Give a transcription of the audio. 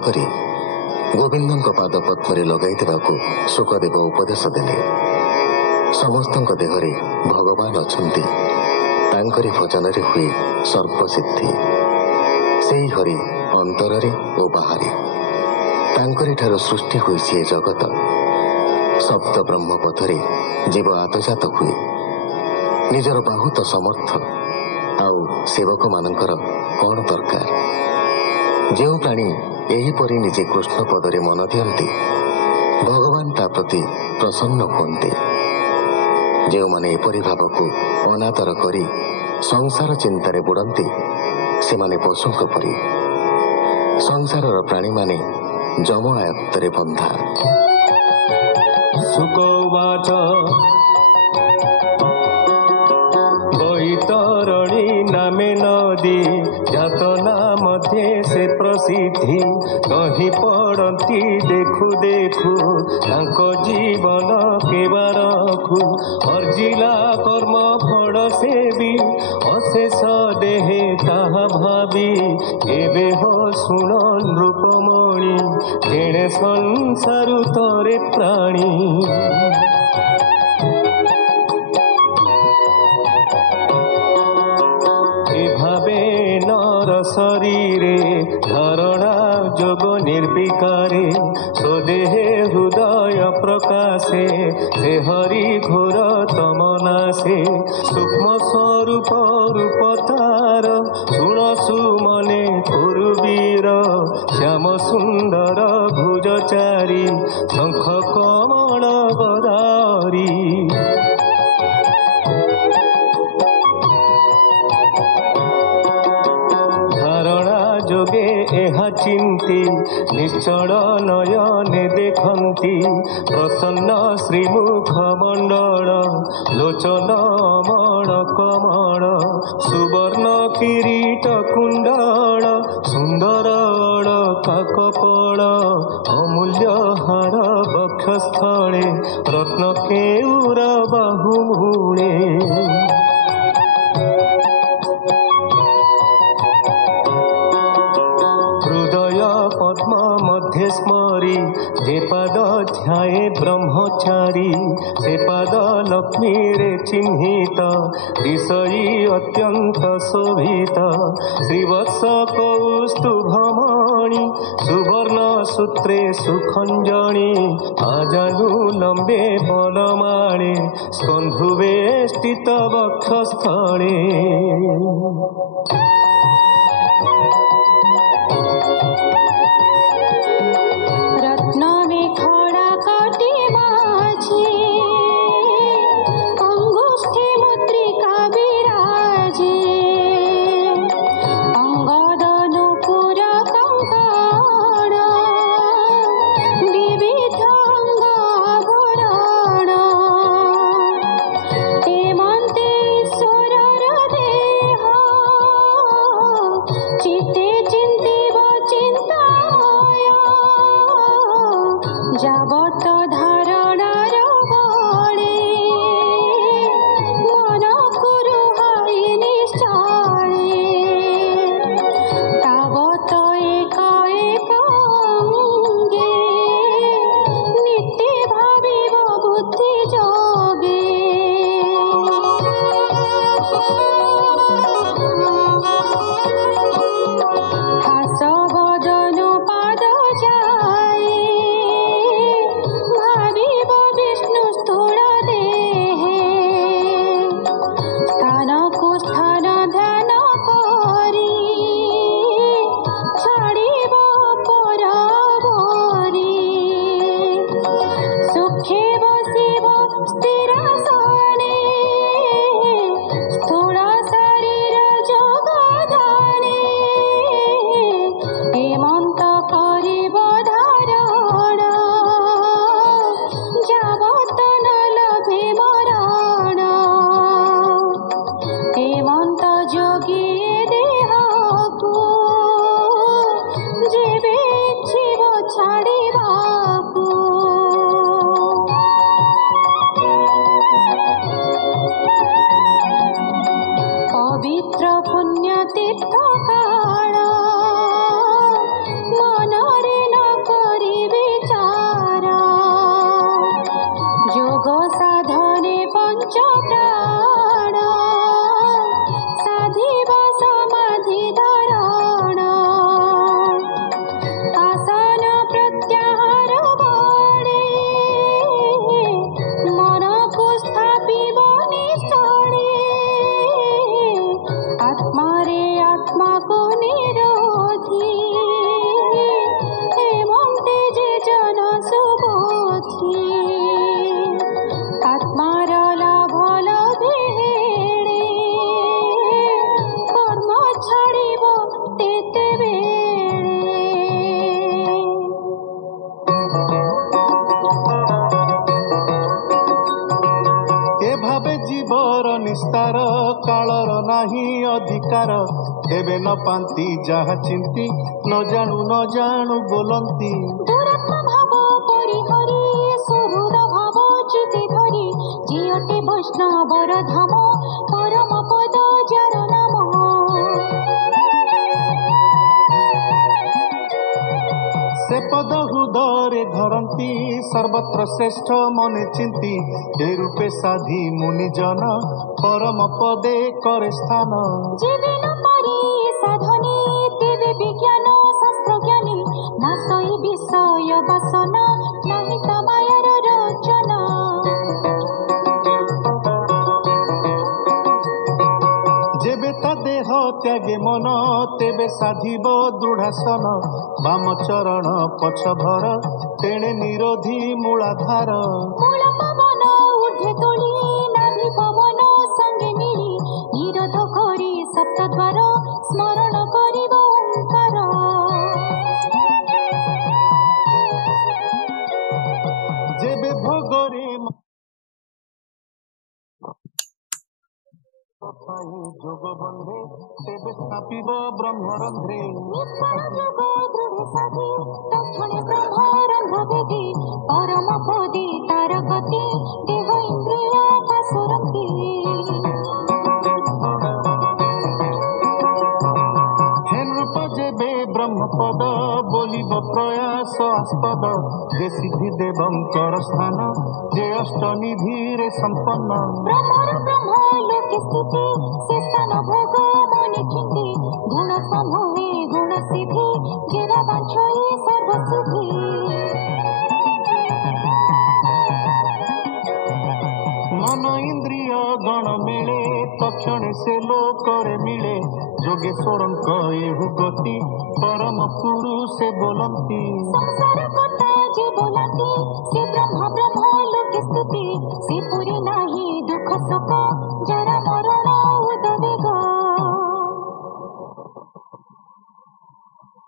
करी गोविंद पाद पद्म लगाई शुकदेव उपदेश देले। समस्त देहरे भगवान अछंती, तांकरी भजन हुए सर्वसिद्धि। से हरि अंतरे ओ बाहरे, तांकरी ठारू सृष्टि हुई जगत। सप्त ब्रह्म पथरे जीव आतजात हुए। निजर बहुत समर्थ आउ सेवक मानकर कौन दरकार। जो प्राणी एहीपरि निजे कृष्ण पदरे मन दियंती, भगवान ता प्रति प्रसन्न हुंते। जो माने एपरि भाव को अनादर करी संसार चिंतारे बुड़ंती, से माने पशुक परि। संसारर प्राणी माने जम आयत्तरे बंधा। सुकौवाच बैतरणी नामे नदी, जातना मध्ये से प्रसिद्धि। कहीं पड़ती देखु देखु, तांको जीवन केवा रखु। अर्जिला कर्म फल से भी, अशेष देहे ताहा भावी। एबे हो सुण नृपमणि, केणे संसारु तरे प्राणी। नर शरीरे धारणा जोग निर्विकारे, स्वदेहे हृदय प्रकाशे। हे हरि घोर तमनासे, सूक्ष्म स्वरूप रूपतार। शुण सुमने कुरुवीर, श्याम सुंदर भुजचारी। शंख कमल गदारी, जोगे एहा चिंती। निश्चल नयने देखंती, प्रसन्न श्रीमुख मंडल। लोचन अमल कमल, सुवर्ण किरीट कुंडल। सुंदर काकपल, अमूल्य हार वक्षस्थले। रत्न केयूर बाहुमूले, पद्म मध्ये स्मरी। जे पाद ध्याये ब्रह्मचारी, से पाद लक्ष्मी रे चिन्हित। विषयी अत्यंत शोभित, श्रीवत्स कौस्तुभमणि। सुवर्ण सूत्रे सुखंजनी, आजानु लंबे बलमाळे। स्कंधुवे स्थित वक्षस्थले, चिते चिंतिव चिंता संसार कालर नाही अधिकार देवे न पांती जहा चिंती न जानू बोलंती दुरात्मा भाव परिहरी सुहृद भाव चिते धरी जियटे वैष्णवर धाम परम पद जार नाम से पद हृदय धरती सर्वत्र श्रेष्ठ मने चिंती हे रूपे साधी मुनि जन परम पदे करे स्थान जीवे न पारी साधने देवे विज्ञान शास्त्र ज्ञानी नासई विषय वासना नाही ता मायार रचना जेबे ता देह त्यागे मन तेबे साधिब दृढ़ासन बाम चरण पछ भर तेणे निरोधी मूलाधार मूल पवन ऊर्ध्वे तुली नाभि पवन संगे मिली निरोध करी सप्तद्वार स्मरण करिब ओंकार जेबे भोगरे जोग बंधे तेबे स्थापिब ब्रह्मरंध्रे निस्तर जोग दृढ़ साधे तक्षणे ब्रह्मारंभ वेदी परम पदी तार गति देह इंद्रिय पासुरंती हेनृप जेबे ब्रह्मपद बोलिब प्रयास आस्पद जे सिद्धि देवंकर स्थान जे अष्टनिधि रे संपन्न ब्रह्मर ब्रह्म लोके स्थिति से स्थान भोग मने चिंती गुण समूहे गुण सिद्धि जेरा वांछई सर्व सिद्धि मन इंद्रिय गण मिले तक्षण से लोकरे मिले जोगेश्वरंक एहु गति परम पुरुष से बोलंती संसार कथा जे बोलती से ब्रह्म ब्रह्म लोके स्थिति से पुरी नाही दुख सुख जरा